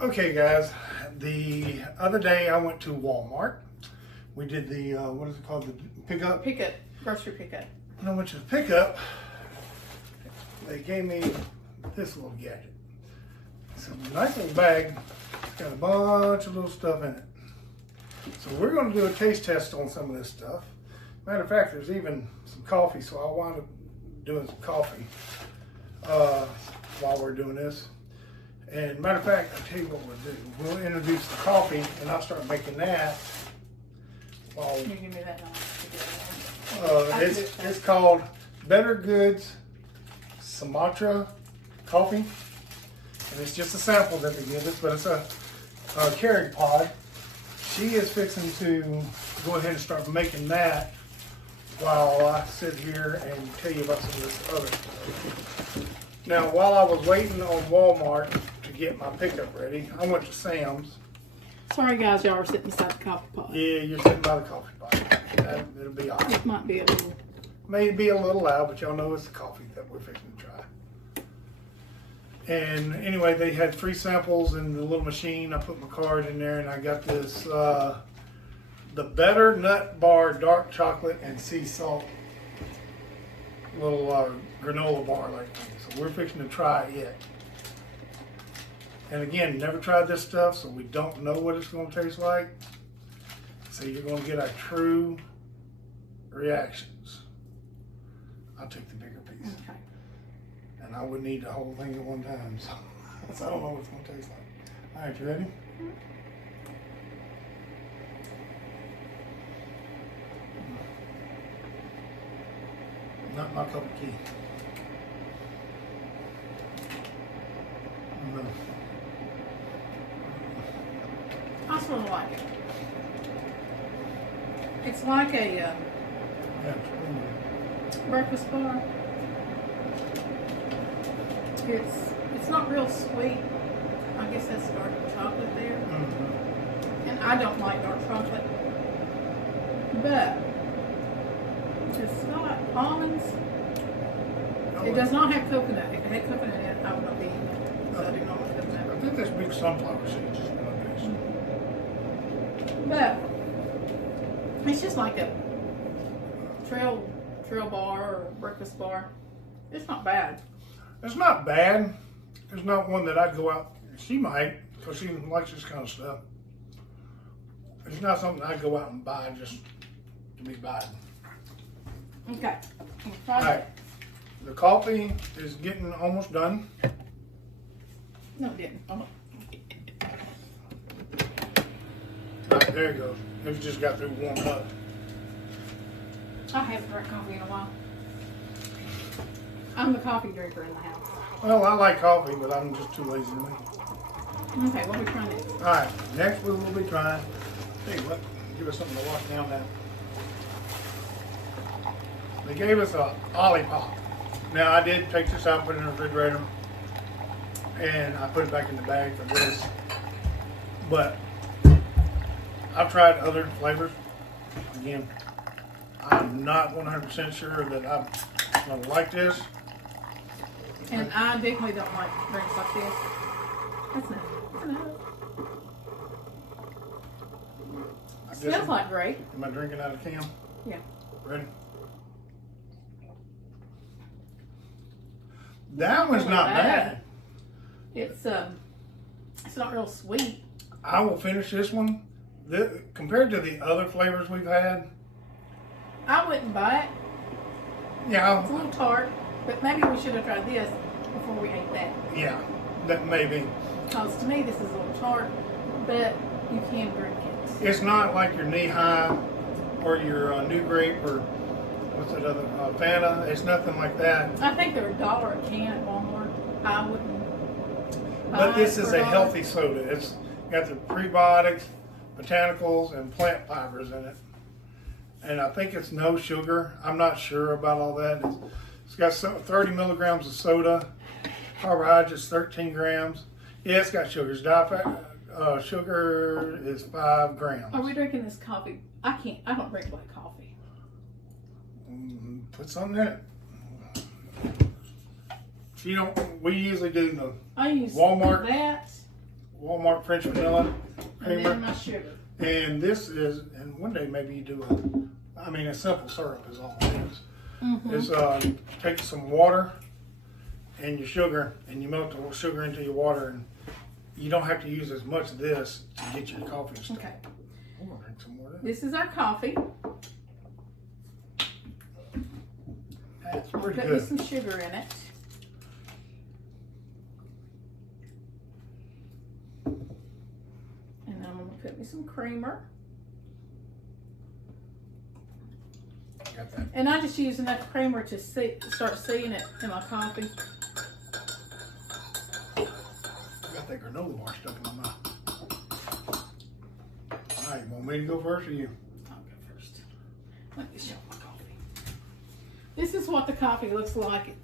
Okay, guys, the other day I went to Walmart. We did the, what is it called, the pickup? Pickup, grocery pickup. When I went to the pickup, they gave me this little gadget. It's a nice little bag. It's got a bunch of little stuff in it. So we're going to do a taste test on some of this stuff. Matter of fact, there's even some coffee, so I'll wind up doing some coffee while we're doing this. And matter of fact, I'll tell you what we'll do. We'll introduce the coffee, and I'll start making that. While You give me that now. it's called Better Goods Sumatra Coffee, and it's just a sample that they give us, but it's a Keurig pod. She is fixing to go ahead and start making that while I sit here and tell you about some of this other stuff. Now, while I was waiting on Walmart to get my pickup ready, I went to Sam's. Sorry guys, y'all are sitting beside the coffee pot. Yeah, you're sitting by the coffee pot. It'll be all right. It might be a little. Maybe a little loud, but y'all know it's the coffee that we're fixing to try. And anyway, they had 3 samples in the little machine. I put my card in there, and I got this, the Better Nut Bar Dark Chocolate and Sea Salt little granola bar like thing. So we're fixing to try it yet. And again, never tried this stuff, so we don't know what it's going to taste like. So you're going to get our true reactions. I'll take the bigger piece. Okay. And I wouldn't eat the whole thing at one time, so I don't know what it's going to taste like. All right, you ready? Not my cup of tea. No. I sort of like it. It's like a Yeah. breakfast bar. It's not real sweet. I guess that's dark chocolate there. Mm-hmm. And I don't like dark chocolate. But it's got almonds. It does not have coconut. If it had coconut in it, I would not be eating it. So I do not like I coconut. think there's big sunflower seeds. But it's just like a trail bar or breakfast bar. It's not bad. It's not bad. It's not one that I'd go out. She might, because she likes this kind of stuff. It's not something I'd go out and buy just to be buying. Okay. All right. The coffee is getting almost done. No, it didn't. Oh. All right, there it goes. It just got through warming up. I haven't drank coffee in a while. I'm the coffee drinker in the house. Well, I like coffee, but I'm just too lazy to make it. Okay, what are we trying next? All right, next we will be trying. Hey, what? Give us something to wash down that. They gave us a Olipop. Now I did take this out, put it in the refrigerator, and I put it back in the bag for this. But I've tried other flavors. Again, I'm not 100% sure that I'm gonna like this. And I definitely don't like drinks like this. That's enough. That's enough. I guess Smells like grape. Am I drinking out of can? Yeah. Ready? That one's not bad. It's not real sweet. I will finish this one. Compared to the other flavors we've had, I wouldn't buy it. yeah, It's a little tart, but maybe we should have tried this before we ate that. yeah, that may be. Because to me, this is a little tart, but you can drink it. It's not like your knee high or your new grape or what's that other Fanta. It's nothing like that. I think they're $1 a can at Walmart. I wouldn't. But this is for a $1. healthy soda. It's got the prebiotics, botanicals, and plant fibers in it. And I think it's no sugar. I'm not sure about all that. It's got 30 milligrams of soda, carbohydrates 13 grams. Yeah, it's got sugars. Sugar is 5 grams. Are we drinking this coffee? I don't drink black coffee. Put something in it. We usually do the I use Walmart. that Walmart French vanilla And creamer. then my sugar. And this is, and one day maybe you do a simple syrup is all it is. Mm-hmm. Is take some water and your sugar, and you melt the sugar into your water, and you don't have to use as much of this to get your coffee and stuff. Okay. I'm gonna drink some more of that. This is our coffee. That's Put pretty me good. some sugar in it. And I'm gonna put me some creamer. Got that. And I just use enough creamer to start seeing it in my coffee. Got that granola bar stuck in my mouth. All right, you want me to go first or you? I'll go first. Let me show my coffee. This is what the coffee looks like.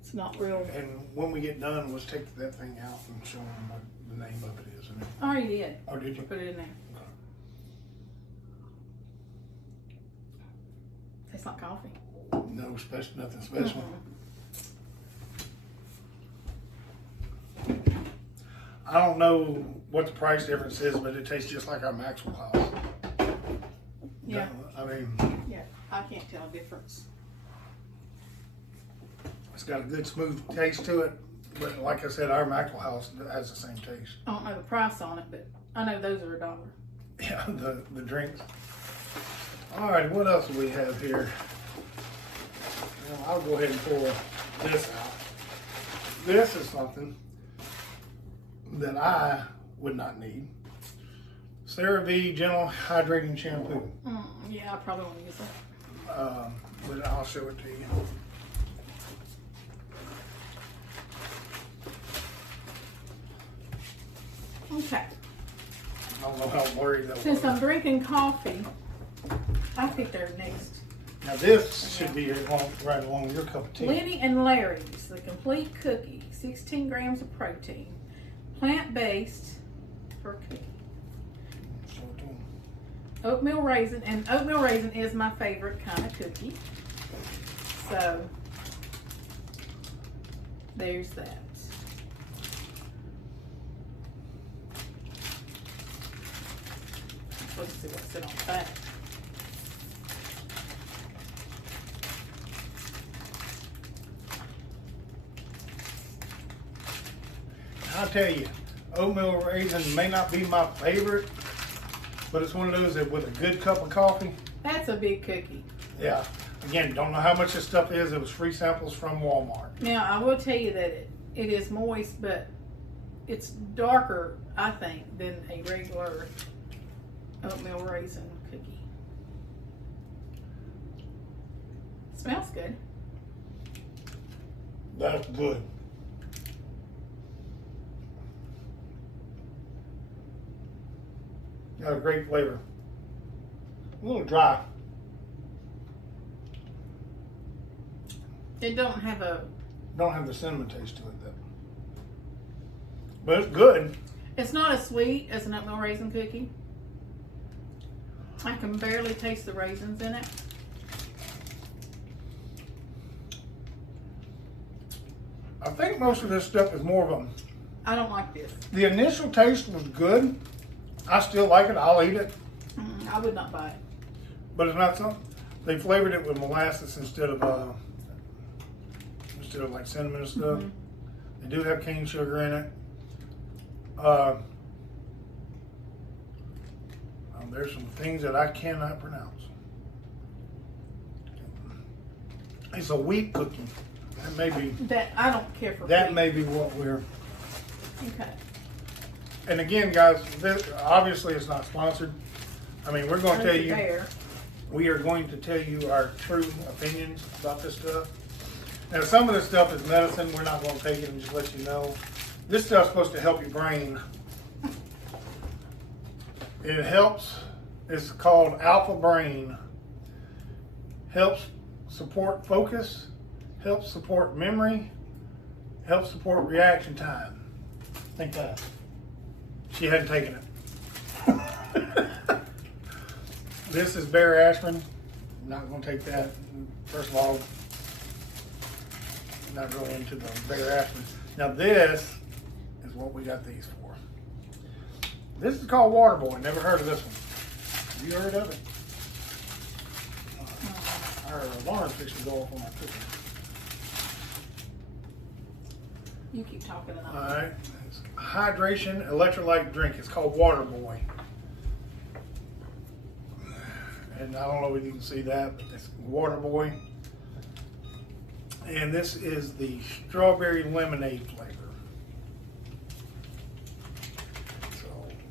It's not real. And when we get done, let's take that thing out and show them what the name of it is. I already did. Oh, did you? Put it in there. Tastes like coffee. No special, nothing special. I don't know what the price difference is, but it tastes just like our Maxwell House. Yeah. I mean, Yeah. I can't tell a difference. it's got a good smooth taste to it, but like I said, our Maxwell House has the same taste. I don't know the price on it, but I know those are $1. Yeah, the drinks. All right, what else do we have here? Well, I'll go ahead and pull this out. This is something that I would not need. CeraVe Gentle Hydrating Shampoo. Yeah, I probably want to use that. But I'll show it to you. Okay. I don't know how worried that Since I'm was. drinking coffee, I picked their next. Now this should be right along your cup of tea. Lenny and Larry's, the complete cookie, 16 grams of protein, plant-based for a cookie. Show it to 'em. Oatmeal raisin, and oatmeal raisin is my favorite kind of cookie. So, there's that. Let's see what's in on the back. I'll tell you, oatmeal raisin may not be my favorite, but it's one of those that with a good cup of coffee, That's a big cookie. yeah. Again, don't know how much this stuff is. It was free samples from Walmart. Now, I will tell you that it is moist, but it's darker, I think, than a regular oatmeal raisin cookie. Smells good. That's good. Got a great flavor. A little dry. It don't have a, Don't have the cinnamon taste to it though. But it's good. it's not as sweet as an oatmeal raisin cookie. I can barely taste the raisins in it. I think most of this stuff is more of a. I don't like this. The initial taste was good. I still like it. I'll eat it. I would not buy it. But it's not something. They flavored it with molasses instead of like cinnamon and stuff. They do have cane sugar in it. There's some things that I cannot pronounce. It's a wheat cookie. That may be. That I don't care for. That wheat. may be what we're. Okay. And again, guys, this, obviously it's not sponsored. I mean, we're going to tell you. There. We are going to tell you our true opinions about this stuff. Now, some of this stuff is medicine. We're not going to take it and just let you know. This stuff's supposed to help your brain. It helps. It's called Alpha Brain. Helps support focus. Helps support memory. Helps support reaction time. Think that. She hadn't taken it. This is Bear aspirin. I'm not going to take that. First of all, I'm not really into the Bear aspirin. Now this is what we got these for. This is called Water Boy. Never heard of this one. Have you heard of it? Our alarm fixed to go off on my cooking. You keep talking and All right. It's hydration electrolyte drink. It's called Water Boy. And I don't know if you can see that, but it's Water Boy. And this is the strawberry lemonade flavor. So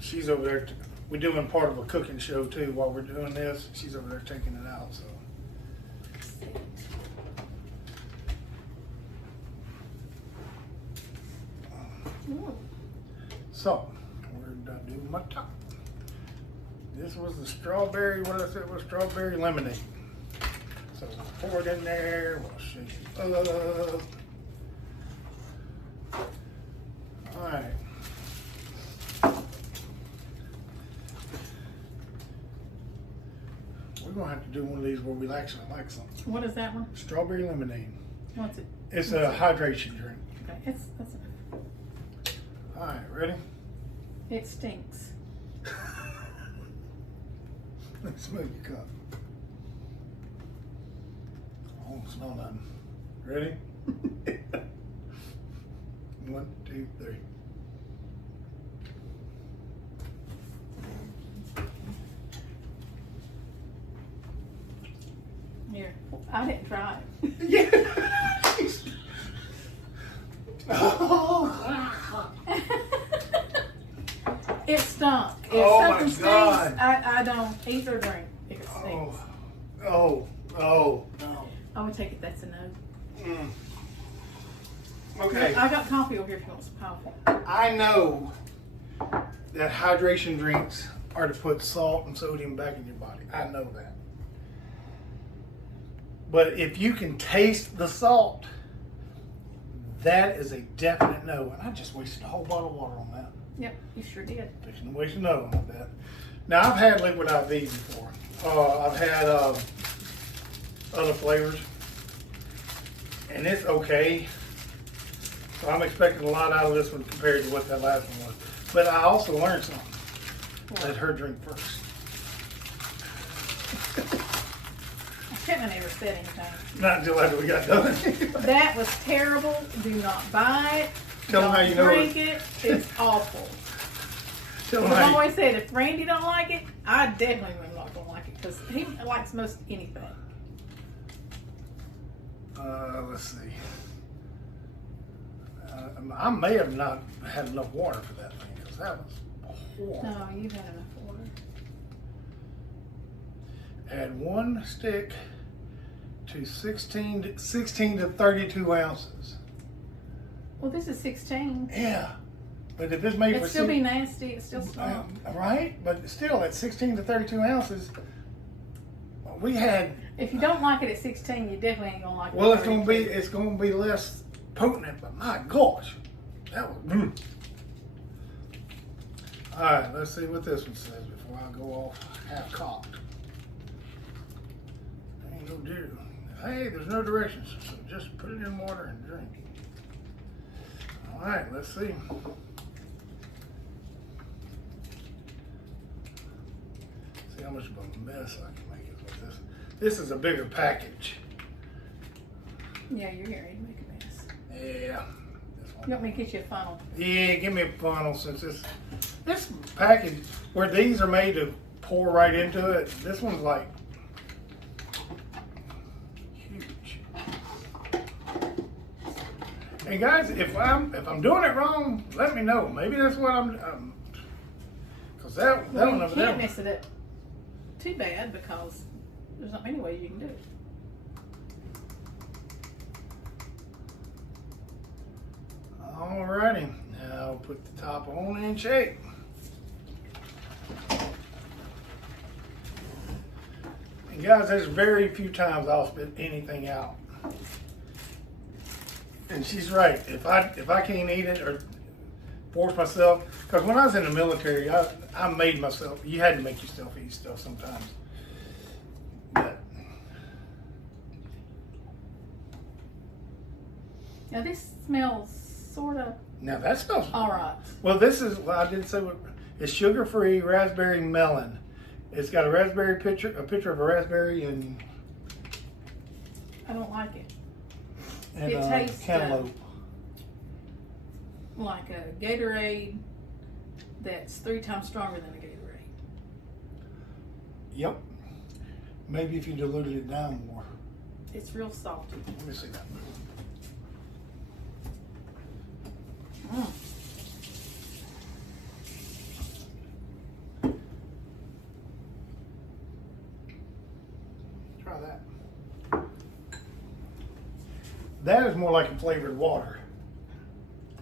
she's over there. We're doing part of a cooking show too while we're doing this. She's over there taking it out. So. So, we're done doing my top. This was the strawberry, what I said was strawberry lemonade. So we'll pour it in there, we'll shake it up. Alright. We're gonna have to do one of these where we actually like something. What is that one? Strawberry lemonade. What's it? It's a hydration drink. Okay, that's enough. Alright, ready? It stinks. Let's smell your cup. I don't smell nothing. Ready? 1, 2, 3. Here, I didn't try it. Yeah. Oh. It stunk. If Oh, my something God. stinks, I don't eat or drink if it Oh. stinks. Oh. Oh. No. I would take it that's a no. Mm. Okay. I got coffee over here if you want some coffee. I know that hydration drinks are to put salt and sodium back in your body. I know that. But if you can taste the salt, that is a definite no. And I just wasted a whole bottle of water on that. Yep, you sure did. Fixing to waste another one on that. Now, I've had liquid IV before. I've had other flavors. And it's okay. So I'm expecting a lot out of this one compared to what that last one was. But I also learned something. Let her drink first. Kevin never said anything. Not until after we got done. That was terrible. Do not buy it. Tell them Don't how you know drink it. it. It's awful. Tell them I've how you, always said if Randy don't like it, I definitely am not gonna like it because he likes most anything. let's see. I may have not had enough water for that thing because that was horrible. No, you've had enough water. Add 1 stick to 16 to 32 ounces. Well, this is 16. Yeah, but if it's made It'd for still be nasty. It's still strong. right, but still at 16 to 32 ounces, we had. If you don't like it at 16, you definitely ain't gonna like it. Well, at it's gonna be less potent, but my gosh, that was. All right, let's see what this one says before I go off half cocked. Ain't no deal. Hey, there's no directions, so just put it in water and drink. All right, let's see. See how much of a mess I can make it with this. This is a bigger package. Yeah, you're here. You make a mess. Yeah. This one. You want me to get you a funnel? Yeah, give me a funnel since this package where these are made to pour right into it. This one's like huge. And guys, if I'm doing it wrong, let me know. Maybe that's what I'm. Cause that Well, one you over can't there. mess it up too bad because there's not many ways you can do it. Alrighty, now put the top on and shake. And guys, there's very few times I'll spit anything out. And she's right. If I can't eat it or force myself, because when I was in the military, I made myself. You had to make yourself eat stuff sometimes. But Now this smells sort of Now that smells. all right. Well, this is. Well, I didn't say what. It's sugar-free raspberry melon. It's got a picture of a raspberry and I don't like it. and It tastes, cantaloupe. Like a Gatorade that's 3 times stronger than a Gatorade. Yep. Maybe if you diluted it down more. It's real salty. Let me see that. Mm. Try that. That is more like a flavored water.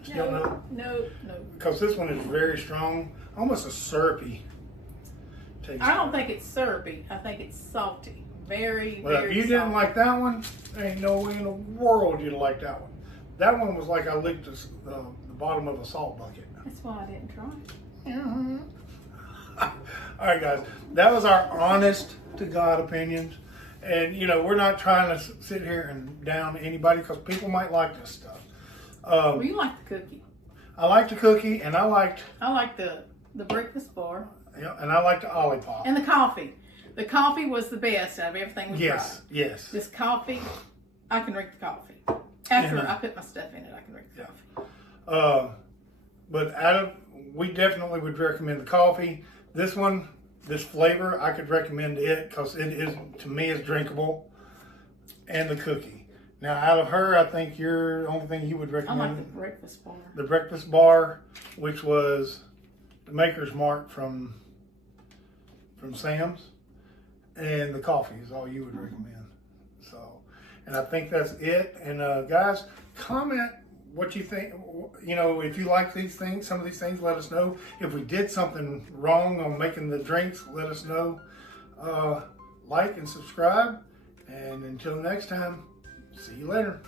Still No. because this one is very strong, almost a syrupy taste. I don't think it's syrupy. I think it's salty. Very, Well, very if you salty. didn't like that one, there ain't no way in the world you'd like that one. That one was like I licked the bottom of a salt bucket. That's why I didn't try it. All right, guys, that was our honest to God opinions. And, you know, we're not trying to sit here and down anybody because people might like this stuff. Well, you like the cookie. I liked the cookie and I liked the breakfast bar and I liked the Olipop. and the coffee. The coffee was the best out of everything we Yes, tried. yes. This coffee, I can drink the coffee. After And, I put my stuff in it, I can drink the Yeah. coffee. But we definitely would recommend the coffee. This one, this flavor, I could recommend it because it is, to me, is drinkable. And the cookie. Now, out of her, I think the only thing you would I like recommend the breakfast bar. the breakfast bar, which was the Maker's Mark from Sam's, and the coffee is all you would recommend. So, and I think that's it. And guys, comment what you think. You know, if you like these things, some of these things, let us know. If we did something wrong on making the drinks, let us know. Like and subscribe. And until next time, see you later.